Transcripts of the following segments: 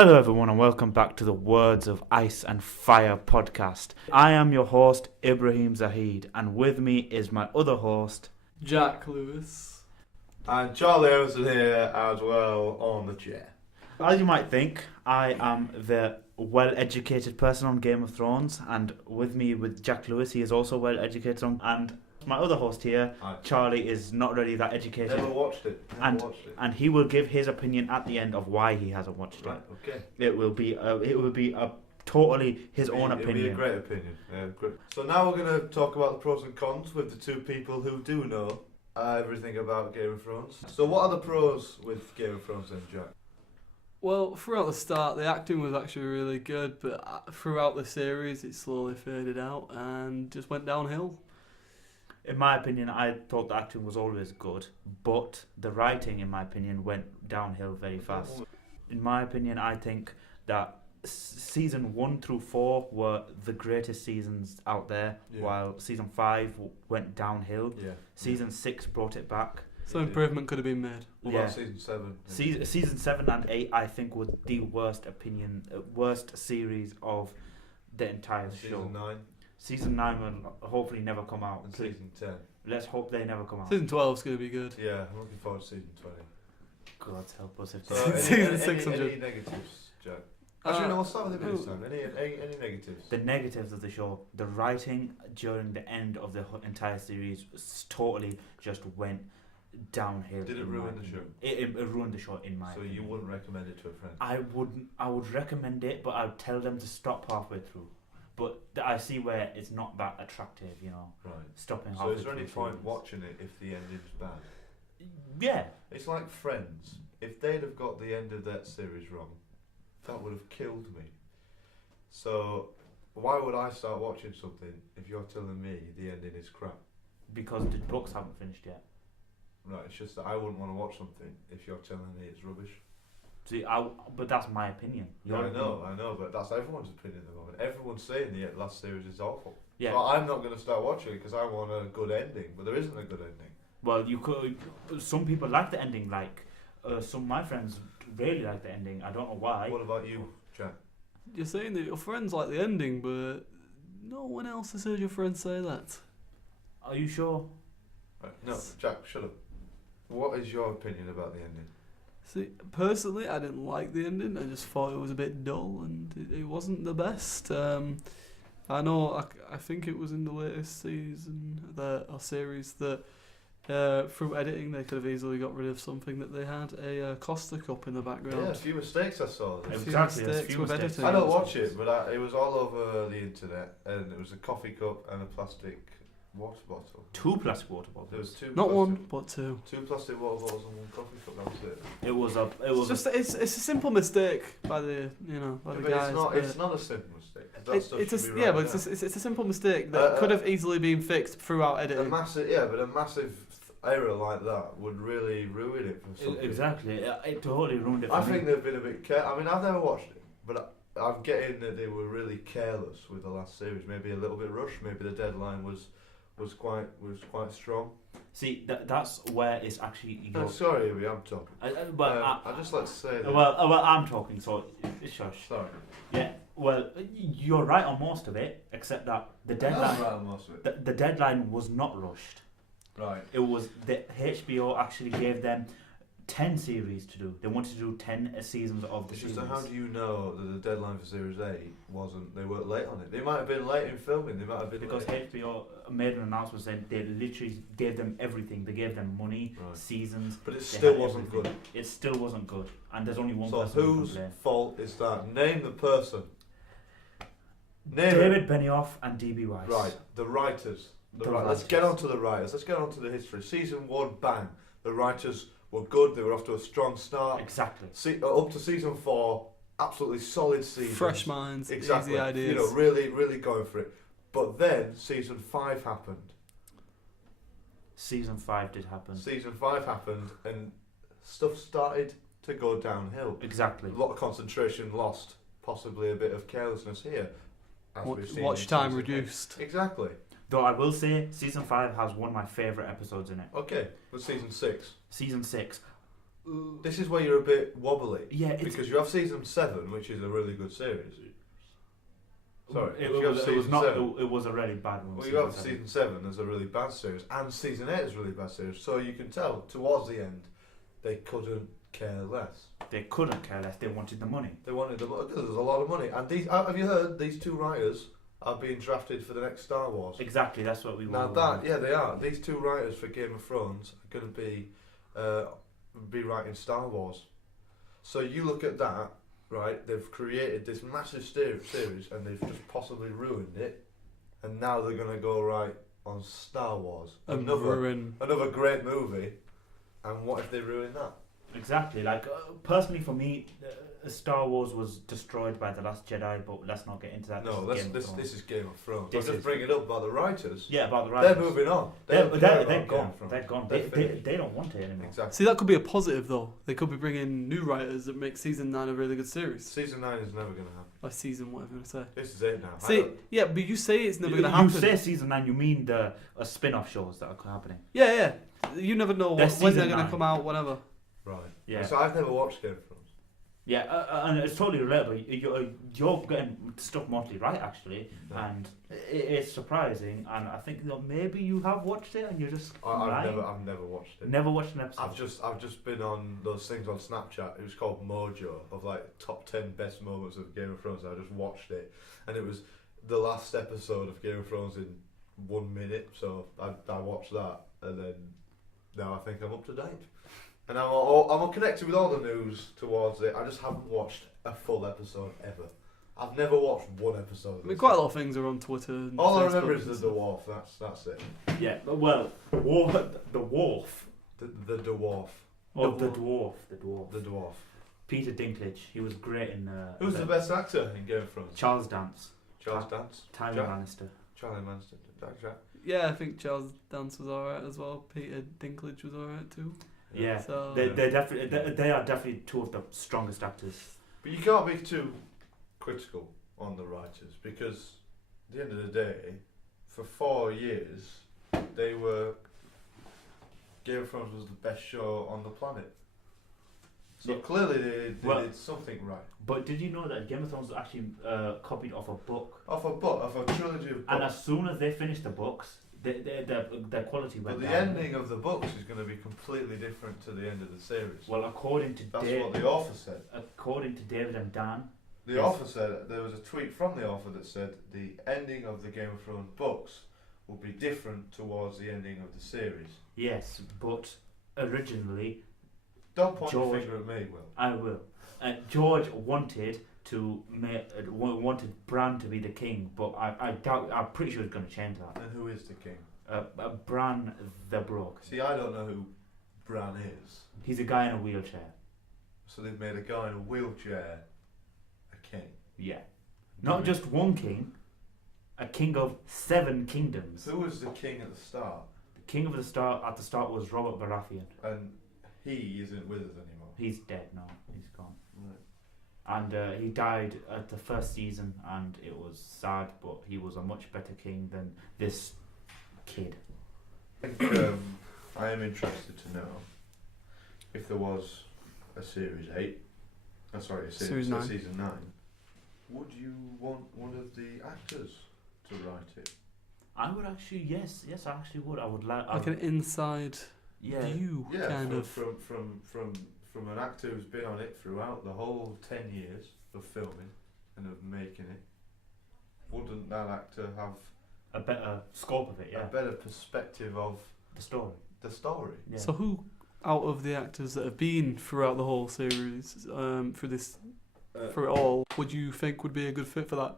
Hello everyone and welcome back to the Words of Ice and Fire podcast. I am your host Ibrahim Zahid and with me is my other host Jack Lewis. And Charlie Emerson here as well on the chair. As you might think, I am the well-educated person on Game of Thrones, and with me with Jack Lewis, he is also well-educated on, and my other host here, Charlie, is not really that educated. Never watched it. And he will give his opinion at the end of why he hasn't watched Right, it. okay. It will be a totally his own opinion. It'll be a great opinion. Great. So now we're going to talk about the pros and cons with the two people who do know everything about Game of Thrones. So what are the pros with Game of Thrones then, Jack? Well, throughout the start, the acting was actually really good, but throughout the series, it slowly faded out and just went downhill. In my opinion, I thought the acting was always good, but the writing, in my opinion, went downhill very fast. In my opinion, I think that season 1 through 4 were the greatest seasons out there, while season 5 went downhill. Yeah. Season 6 brought it back. So improvement could have been made. What about season 7? Season 7 and 8, I think, were the worst series of the entire show. Season 9? Season 9 will hopefully never come out. And season 10? Let's hope they never come out. Season 12 is going to be good. Yeah, I'm looking forward to season 20. God help us. Season 600. Any negatives, Jack? Actually, no, we'll start with it this time. Any negatives? The negatives of the show. The writing during the end of the entire series totally just went downhill. Did it ruin the show? It ruined the show in my opinion. So you wouldn't recommend it to a friend? I would recommend it, but I'd tell them to stop halfway through. But I see where it's not that attractive, Right. Stopping halfway through. So is there any point watching it if the ending's bad? Yeah. It's like Friends. If they'd have got the end of that series wrong, that would have killed me. So why would I start watching something if you're telling me the ending is crap? Because the books haven't finished yet. Right, it's just that I wouldn't want to watch something if you're telling me it's rubbish. See, but that's my opinion. I know, but that's everyone's opinion at the moment. Everyone's saying the last series is awful. Yeah. So I'm not going to start watching it because I want a good ending, but there isn't a good ending. Well, you could. Some people like the ending. Like some of my friends really like the ending. I don't know why. What about you, Jack? You're saying that your friends like the ending, but no one else has heard your friends say that. Are you sure? Right. No, Jack, shut up. What is your opinion about the ending? See, personally, I didn't like the ending. I just thought it was a bit dull and it wasn't the best. I know, I think it was in the latest season, series, that through editing they could have easily got rid of something that they had, a Costa cup in the background. Yeah, a few mistakes I saw. Exactly, a few mistakes with editing. I don't watch it, but it was all over the internet, and it was a coffee cup and a plastic water bottle. 2 plastic water bottles. There was 2. Not one, but 2. 2 plastic water bottles and 1 coffee cup. That was it. It's a simple mistake by the guys. It's not a simple mistake. It's a simple mistake that could have easily been fixed throughout editing. But a massive error like that would really ruin it for something. Exactly, it totally ruined it for I me. think they've been a bit careless. I mean, I've never watched it, but I'm getting that they were really careless with the last series. Maybe a little bit rushed. Maybe the deadline was quite strong. See, that's where it's actually. Sorry, I'm talking. I'd just like to say that. Well, I'm talking, so shush. Sorry. Yeah. Well, you're right on most of it, except that the deadline. I'm right on most of it. The deadline was not rushed. Right. It was the HBO actually gave them 10 series to do. They wanted to do 10 seasons of the series. So how do you know that the deadline for Series 8 wasn't? They weren't late on it. They might have been late in filming. They might have been because late. HBO made an announcement saying they literally gave them everything. They gave them money, seasons. But it still wasn't everything. good. It still wasn't good, and there's only one person. So whose fault is that? Name the person. David Benioff and D.B. Weiss. Right, the writers. Let's get on to the writers. Let's get on to the history. Season 1, bang. The writers were good. They were off to a strong start. Exactly. Up to season 4, absolutely solid season. Fresh minds, exactly. Easy ideas. Really, really going for it. But then season 5 happened. Season 5 did happen. Season 5 happened, and stuff started to go downhill. Exactly. A lot of concentration lost. Possibly a bit of carelessness here. Watch time reduced. Exactly. Though I will say, season 5 has one of my favourite episodes in it. Okay, but season 6. Season 6. This is where you're a bit wobbly. Yeah, it's, Because you have season 7, which is a really good series. Sorry, it you have was season not. 7. It was a really bad one. Well, you have season 7 as a really bad series, and season 8 is a really bad series. So you can tell towards the end, they couldn't care less. They couldn't care less. They wanted the money. They wanted the money. There's a lot of money, and these. Have you heard these 2 writers are being drafted for the next Star Wars? Exactly. That's what we Now want. yeah, they are. These 2 writers for Game of Thrones are going to be writing Star Wars. So you look at that, right? They've created this massive series, and they've just possibly ruined it. And now they're going to go right on Star Wars, another great movie. And what if they ruin that? Exactly. Like personally, for me, Star Wars was destroyed by The Last Jedi. But let's not get into that. No, this is Game of Thrones. This I'm just bringing it up about the writers. Yeah, about the writers. They're moving on. They're Game gone. of Thrones. They're gone. They're They don't want it anymore. Exactly. See, that could be a positive though. They could be bringing new writers that make season 9 a really good series. Season 9 is never going to happen. Or season, whatever I'm gonna say. This is it now. See, yeah, but you say it's never gonna happen. You say season 9, you mean the spin-off shows that are happening? Yeah. You never know when season they're gonna 9. come out, whatever. Right. Yeah. So I've never watched Game of Thrones. Yeah, and it's totally relatable. You're getting stuff mostly right, actually, and it's surprising. And I think maybe you have watched it, and you're just I've never watched it. Never watched an episode. I've just been on those things on Snapchat. It was called Mojo, of like top 10 best moments of Game of Thrones. I just watched it, and it was the last episode of Game of Thrones in 1 minute. So I watched that, and then now I think I'm up to date. And I'm connected with all the news towards it. I just haven't watched a full episode ever. I've never watched one episode. I mean, quite a lot of things are on Twitter. And all I Facebook remember is and the stuff. dwarf. That's it. Yeah, well, the dwarf. The dwarf. Oh, the dwarf. The dwarf. Peter Dinklage. He was great in. Who's the best actor in Game of Thrones? Charles Dance. Charles Dance. Tyler Jack? Lannister. Charlie Manson. Jack. Yeah, I think Charles Dance was alright as well. Peter Dinklage was alright too. Yeah, So, they are definitely 2 of the strongest actors. But you can't be too critical on the writers, because at the end of the day, for 4 years, they were. Game of Thrones was the best show on the planet. So Yeah. clearly they did something right. But did you know that Game of Thrones was actually copied off a book? Off a trilogy of books. And as soon as they finished the books, their quality went But the down. ending of the books is going to be completely different to the end of the series. Well, according to That's what the author said. according to David and Dan, The Yes. author said, there was a tweet from the author that said the ending of the Game of Thrones books will be different towards the ending of the series. yes, but originally Don't point your George- finger at me, Will. I will. George wanted to wanted Bran to be the king, but I doubt. I'm pretty sure he's going to change that. And who is the king? Bran the Broke. See, I don't know who Bran is. He's a guy in a wheelchair. So they've made a guy in a wheelchair a king. Yeah, not just one king, a king of 7 kingdoms. Who was the king at the start? The king of the start at the start was Robert Baratheon. And he isn't with us anymore. He's dead now. He's gone. Right. And he died at the first season, and it was sad, but he was a much better king than this kid. I think I am interested to know if there was a series 8. Series 9. Season 9. Would you want one of the actors to write it? I would actually, yes, I actually would. I would like an inside yeah. view, Yeah, kind of. from an actor who's been on it throughout the whole 10 years of filming and of making it. Wouldn't that actor have a better scope of it, yeah. a better perspective of The story. the story? Yeah. So who, out of the actors that have been throughout the whole series, through it all, would you think would be a good fit for that?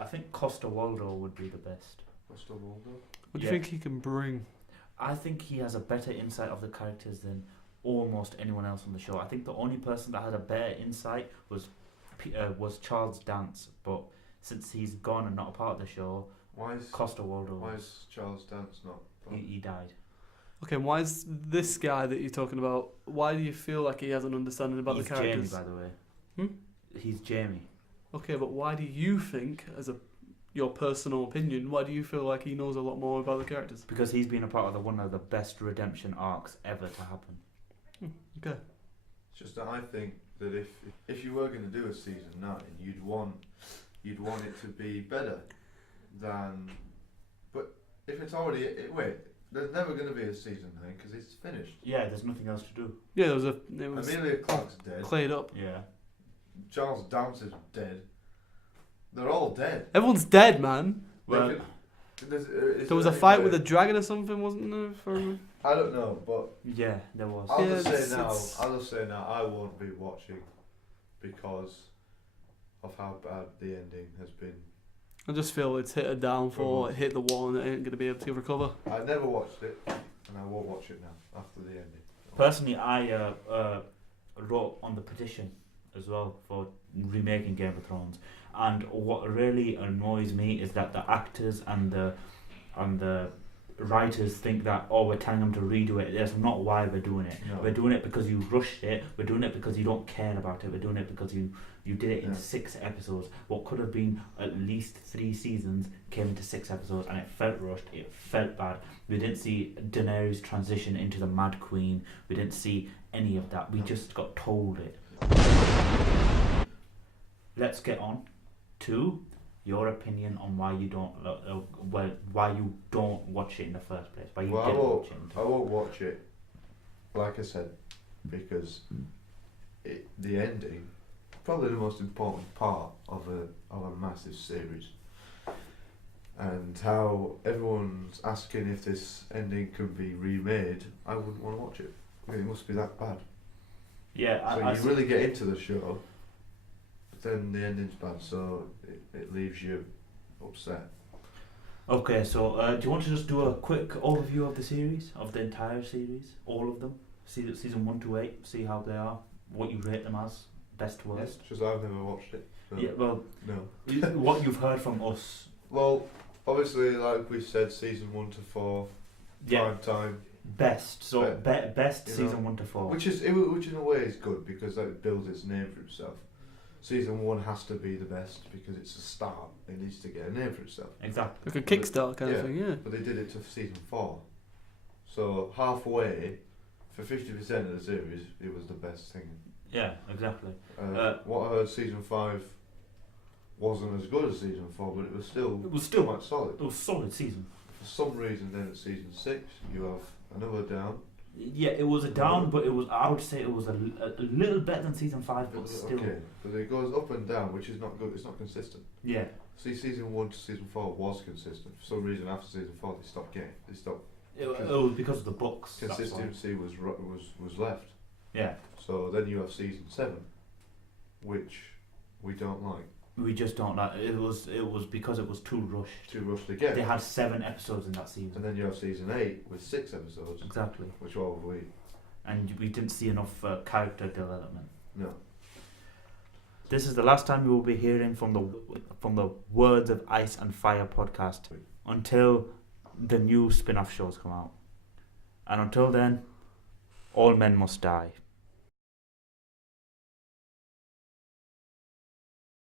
I think Costa Waldo would be the best. Costa Waldo? What do Yeah. you think he can bring? I think he has a better insight of the characters than almost anyone else on the show. I think the only person that had a better insight was Charles Dance, but since he's gone and not a part of the show, Why is Costa Waldo, Charles Dance not? he died. Okay, why is this guy that you're talking about, why do you feel like he has an understanding about He's the characters? Jamie, by the way. Hmm? He's Jamie. Okay, but why do you think, your personal opinion, why do you feel like he knows a lot more about the characters? Because he's been a part of one of the best redemption arcs ever to happen. Okay. Just that I think that if you were going to do a season 9, you'd want it to be better than. But if it's already there's never going to be a season 9 because it's finished. Yeah, there's nothing else to do. Yeah, it was Amelia Clark's dead. played up. Yeah. Charles Dance is dead. They're all dead. Everyone's dead, man. Well, There was a fight with a dragon or something, wasn't there? I don't know, but yeah, there was. I'll Yeah, just say it's- now, I won't be watching because of how bad the ending has been. I just feel it's hit a downfall, it hit the wall, and it ain't gonna be able to recover. I never watched it, and I won't watch it now after the ending. Personally, I wrote on the petition as well for remaking Game of Thrones, and what really annoys me is that the actors and the writers think that, oh, we're telling them to redo it. That's not why we're doing it. No. We're doing it because you rushed it. We're doing it because you don't care about it. We're doing it because you did it in 6 episodes. What could have been at least 3 seasons came into 6 episodes, and it felt rushed. It felt bad. We didn't see Daenerys transition into the Mad Queen. We didn't see any of that. We just got told it. Let's get on to your opinion on why you don't why you don't watch it in the first place. Why you didn't watch it. I won't watch it. Like I said, because the ending, probably the most important part of a massive series, and how everyone's asking if this ending can be remade. I wouldn't want to watch it. It must be that bad. Yeah, So you really get into the show, but then the ending's bad, so it leaves you upset. Okay, so do you want to just do a quick overview of the series, of the entire series, all of them, season 1 to 8, see how they are, what you rate them as, best to worst? Yes, because I've never watched it. So Yeah, well, no. what you've heard from us. Well, obviously, like we said, season 1 to 4, prime time. Best. So best you season know, 1 to 4. Which in a way is good because that builds its name for itself. Season 1 has to be the best because it's a start. It needs to get a name for itself. Exactly. Like a Kickstarter kind of thing, yeah. But they did it to season 4. So halfway, for 50% of the series, it was the best thing. Yeah, exactly. What I heard, season 5 wasn't as good as season 4, but it was still quite solid. It was a solid season. For some reason, then at season 6, you have another down. Yeah, it was a down, but I would say it was a little better than season 5, but still. Okay, but it goes up and down, which is not good. It's not consistent. Yeah. See, season 1 to season 4 was consistent. For some reason, after season 4, they stopped. It was because of the books. Consistency was left. Yeah. So then you have season 7, which we don't like. We just don't like it. Was because it was too rushed. Too rushed again. They had 7 episodes in that season. And then you have season 8 with 6 episodes. Exactly. Which all we. And we didn't see enough character development. No. This is the last time you will be hearing from the Words of Ice and Fire podcast until the new spin-off shows come out. And until then, all men must die.